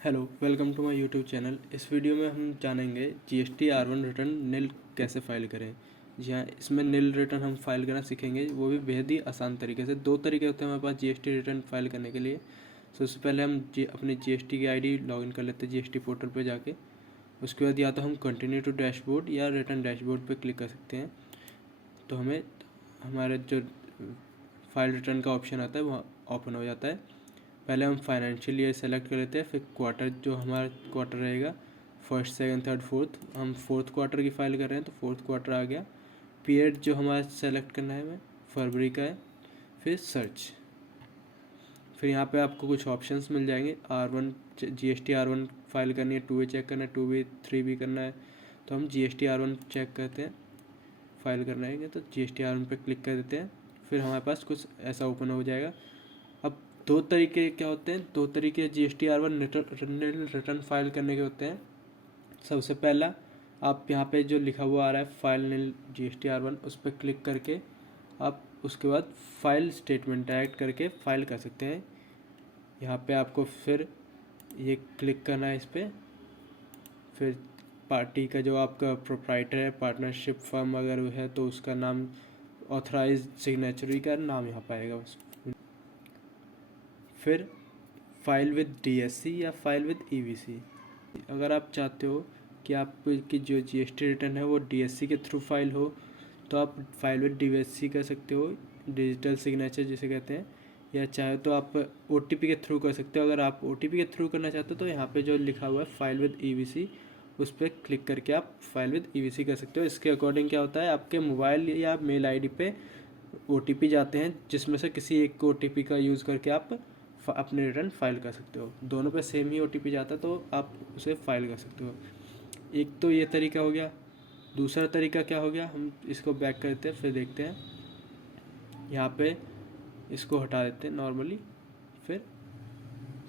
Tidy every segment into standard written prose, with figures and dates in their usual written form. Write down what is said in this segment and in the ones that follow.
Hello, welcome to my YouTube channel. इस video में हम जानेंगे जीएसटी R1 रिटर्न निल कैसे फ़ाइल करें। जी हाँ, इसमें निल रिटर्न हम फाइल करना सीखेंगे, वो भी बेहद ही आसान तरीके से। दो तरीके होते हैं हमारे पास जीएसटी रिटर्न फाइल करने के लिए। सबसे पहले हम अपनी जीएसटी की आईडी लॉगिन कर लेते हैं जीएसटी पोर्टल पे जाके। उसके बाद या तो हम कंटिन्यू टू डैशबोर्ड या रिटर्न डैशबोर्ड पे क्लिक कर सकते हैं, तो हमें हमारे जो फाइल रिटर्न का ऑप्शन आता है वहाँ ओपन हो जाता है। पहले हम फाइनेंशियल ईयर सेलेक्ट कर लेते हैं, फिर क्वार्टर जो हमारा क्वार्टर रहेगा, फर्स्ट सेकंड थर्ड फोर्थ। हम फोर्थ क्वार्टर की फ़ाइल कर रहे हैं तो फोर्थ क्वार्टर आ गया। पीरियड जो हमारा सेलेक्ट करना है हमें फरवरी का है। फिर सर्च, फिर यहाँ पे आपको कुछ ऑप्शंस मिल जाएंगे। R1 जीएसटी R1 फाइल करनी है, 2A चेक करना है, 2B 3B करना है, तो हम जीएसटी R1 चेक करते हैं। फाइल करना है तो जीएसटी R1 पे क्लिक कर देते हैं। फिर हमारे पास कुछ ऐसा ओपन हो जाएगा। अब दो तरीके क्या होते हैं, दो तरीके जीएसटी R1 रिटर्न फाइल करने के होते हैं। सबसे पहला, आप यहाँ पे जो लिखा हुआ आ रहा है फाइल निल जीएसटी R1, उस पर क्लिक करके आप उसके बाद फाइल स्टेटमेंट डायरेक्ट करके फाइल कर सकते हैं। यहाँ पे आपको फिर ये क्लिक करना है इस पर। फिर पार्टी का जो आपका प्रोप्राइटर है, पार्टनरशिप फर्म अगर वो है तो उसका नाम, ऑथराइज सिग्नेचरी का नाम यहाँ पाएगा। फिर फाइल विद डीएससी या फाइल विद ईवीसी। अगर आप चाहते हो कि आपकी जो जीएसटी रिटर्न है वो डीएससी के थ्रू फाइल हो, तो आप फाइल विद डीएससी कर सकते हो, डिजिटल सिग्नेचर जिसे कहते हैं। या चाहे तो आप ओटीपी के थ्रू कर सकते हो। अगर आप ओटीपी के थ्रू करना चाहते हो तो यहाँ पे जो लिखा हुआ है फाइल विद ईवीसी, उस पर क्लिक करके आप फाइल विद ईवीसी कर सकते हो। इसके अकॉर्डिंग क्या होता है, आपके मोबाइल या मेल आईडी पे ओटीपी जाते हैं, जिसमें से किसी एक ओटीपी का यूज़ करके आप अपने रिटर्न फाइल कर सकते हो। दोनों पे सेम ही ओटीपी जाता है तो आप उसे फाइल कर सकते हो। एक तो ये तरीका हो गया। दूसरा तरीका क्या हो गया, हम इसको बैक करते हैं, फिर देखते हैं। यहाँ पे इसको हटा देते हैं नॉर्मली, फिर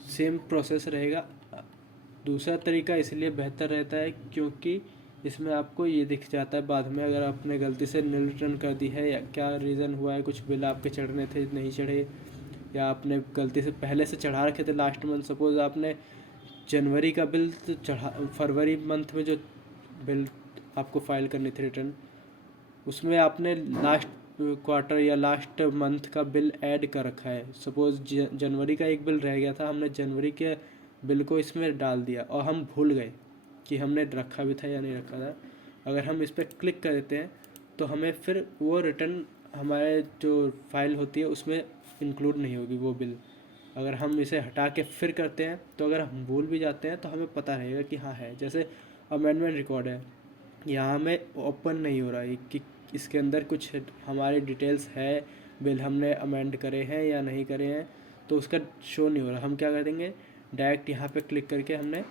सेम प्रोसेस रहेगा। दूसरा तरीका इसलिए बेहतर रहता है क्योंकि इसमें आपको ये दिख जाता है बाद में, अगर आपने गलती से निल रिटर्न कर दी है या क्या रीज़न हुआ है, कुछ बिल आपके चढ़ने थे नहीं चढ़े, या आपने गलती से पहले से चढ़ा रखे थे लास्ट मंथ। सपोज़ आपने जनवरी का बिल तो चढ़ा, फरवरी मंथ में जो बिल आपको फाइल करनी थी रिटर्न, उसमें आपने लास्ट क्वार्टर या लास्ट मंथ का बिल ऐड कर रखा है। सपोज़ जनवरी का एक बिल रह गया था, हमने जनवरी के बिल को इसमें डाल दिया और हम भूल गए कि हमने रखा भी था या नहीं रखा था। अगर हम इस पर क्लिक कर देते हैं तो हमें फिर वो रिटर्न हमारे जो फाइल होती है उसमें इंक्लूड नहीं होगी वो बिल। अगर हम इसे हटा के फिर करते हैं तो अगर हम भूल भी जाते हैं तो हमें पता रहेगा कि हाँ है। जैसे अमेंडमेंट रिकॉर्ड है, यहाँ में ओपन नहीं हो रहा है कि इसके अंदर कुछ हमारी डिटेल्स है, बिल हमने अमेंड करे हैं या नहीं करे हैं, तो उसका शो नहीं हो रहा। हम क्या कर देंगे, डायरेक्ट यहाँ पे क्लिक करके हमने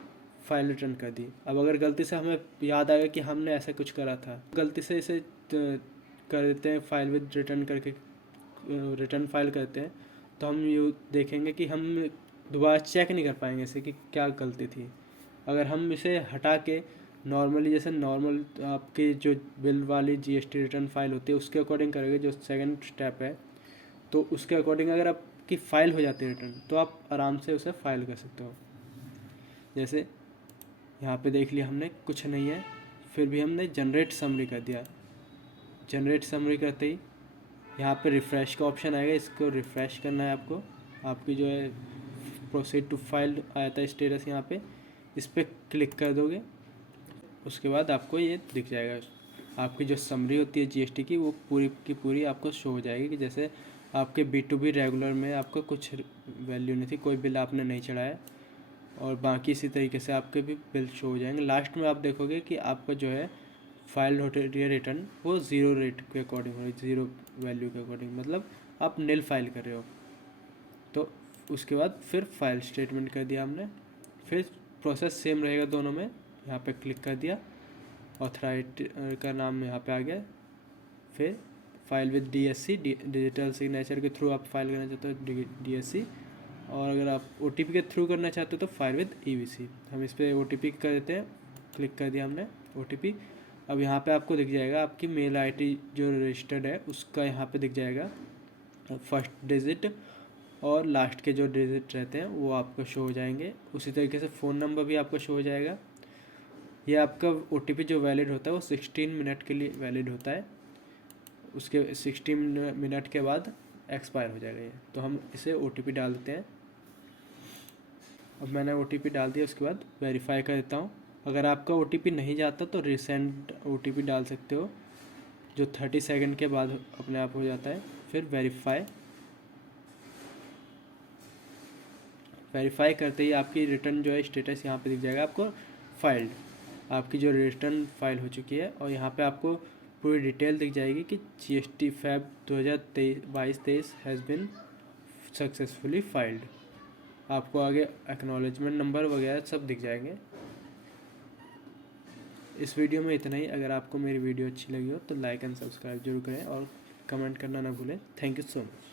फाइल रिटर्न कर दी। अब अगर गलती से हमें याद आ गया कि हमने ऐसा कुछ करा था, गलती से इसे कर देते हैं फाइल विद रिटर्न करके, रिटर्न फाइल करते हैं, तो हम ये देखेंगे कि हम दोबारा चेक नहीं कर पाएंगे इसे कि क्या गलती थी। अगर हम इसे हटा के नॉर्मली, जैसे नॉर्मल आपकी जो बिल वाली जीएसटी रिटर्न फाइल होती है उसके अकॉर्डिंग करोगे, जो सेकंड स्टेप है, तो उसके अकॉर्डिंग अगर आपकी फ़ाइल हो जाती है रिटर्न, तो आप आराम से उसे फाइल कर सकते हो। जैसे यहाँ पे देख लिया हमने कुछ नहीं है, फिर भी हमने जनरेट समरी कर दिया। जनरेट समरी करते ही यहाँ पे रिफ़्रेश का ऑप्शन आएगा, इसको रिफ़्रेश करना है आपको। आपकी जो है प्रोसीड टू फाइल आया था स्टेटस, यहाँ पे इस पर क्लिक कर दोगे, उसके बाद आपको ये दिख जाएगा। आपकी जो समरी होती है जीएसटी की, वो पूरी की पूरी आपको शो हो जाएगी कि जैसे आपके B2B रेगुलर में आपको कुछ वैल्यू नहीं थी, कोई बिल आपने नहीं चढ़ाया, और बाकी इसी तरीके से आपके भी बिल शो हो जाएंगे। लास्ट में आप देखोगे कि आपका जो है फाइल रिटर्न वो ज़ीरो रेट के अकॉर्डिंग हो रही है, ज़ीरो वैल्यू के अकॉर्डिंग, मतलब आप निल फाइल कर रहे हो। तो उसके बाद फिर फाइल स्टेटमेंट कर दिया हमने, फिर प्रोसेस सेम रहेगा दोनों में। यहाँ पे क्लिक कर दिया, ऑथराइज का नाम यहाँ पे आ गया। फिर file with DSC, digital signature के थ्रू आप फाइल करना चाहते हो डीएससी, और अगर आप ओटीपी के थ्रू करना चाहते हो तो फाइल विद ईवीसी। हम इस पर ओटीपी कर देते हैं, क्लिक कर दिया हमने ओटीपी। अब यहाँ पे आपको दिख जाएगा आपकी मेल आईडी जो रजिस्टर्ड है उसका यहाँ पे दिख जाएगा फर्स्ट डिजिट और लास्ट के जो डिजिट रहते हैं वो आपको शो हो जाएंगे। उसी तरीके से फ़ोन नंबर भी आपका शो हो जाएगा। ये आपका OTP जो वैलिड होता है वो 16 मिनट के लिए वैलिड होता है, उसके 16 मिनट के बाद एक्सपायर हो जाएगा ये। तो हम इसे OTP डाल देते हैं। अब मैंने OTP डाल दिया, उसके बाद वेरीफाई कर देता हूँ। अगर आपका OTP नहीं जाता तो रिसेंट OTP डाल सकते हो, जो 30 सेकंड के बाद अपने आप हो जाता है। फिर वेरीफाई करते ही आपकी रिटर्न जो है स्टेटस यहाँ पे दिख जाएगा आपको, फाइल्ड। आपकी जो रिटर्न फाइल हो चुकी है, और यहाँ पे आपको पूरी डिटेल दिख जाएगी कि GST Feb 2022-23 has been successfully filed. आपको आगे एक्नॉलेजमेंट नंबर वगैरह सब दिख जाएंगे। इस वीडियो में इतना ही। अगर आपको मेरी वीडियो अच्छी लगी हो तो लाइक एंड सब्सक्राइब जरूर करें और कमेंट करना ना भूलें। Thank you so much.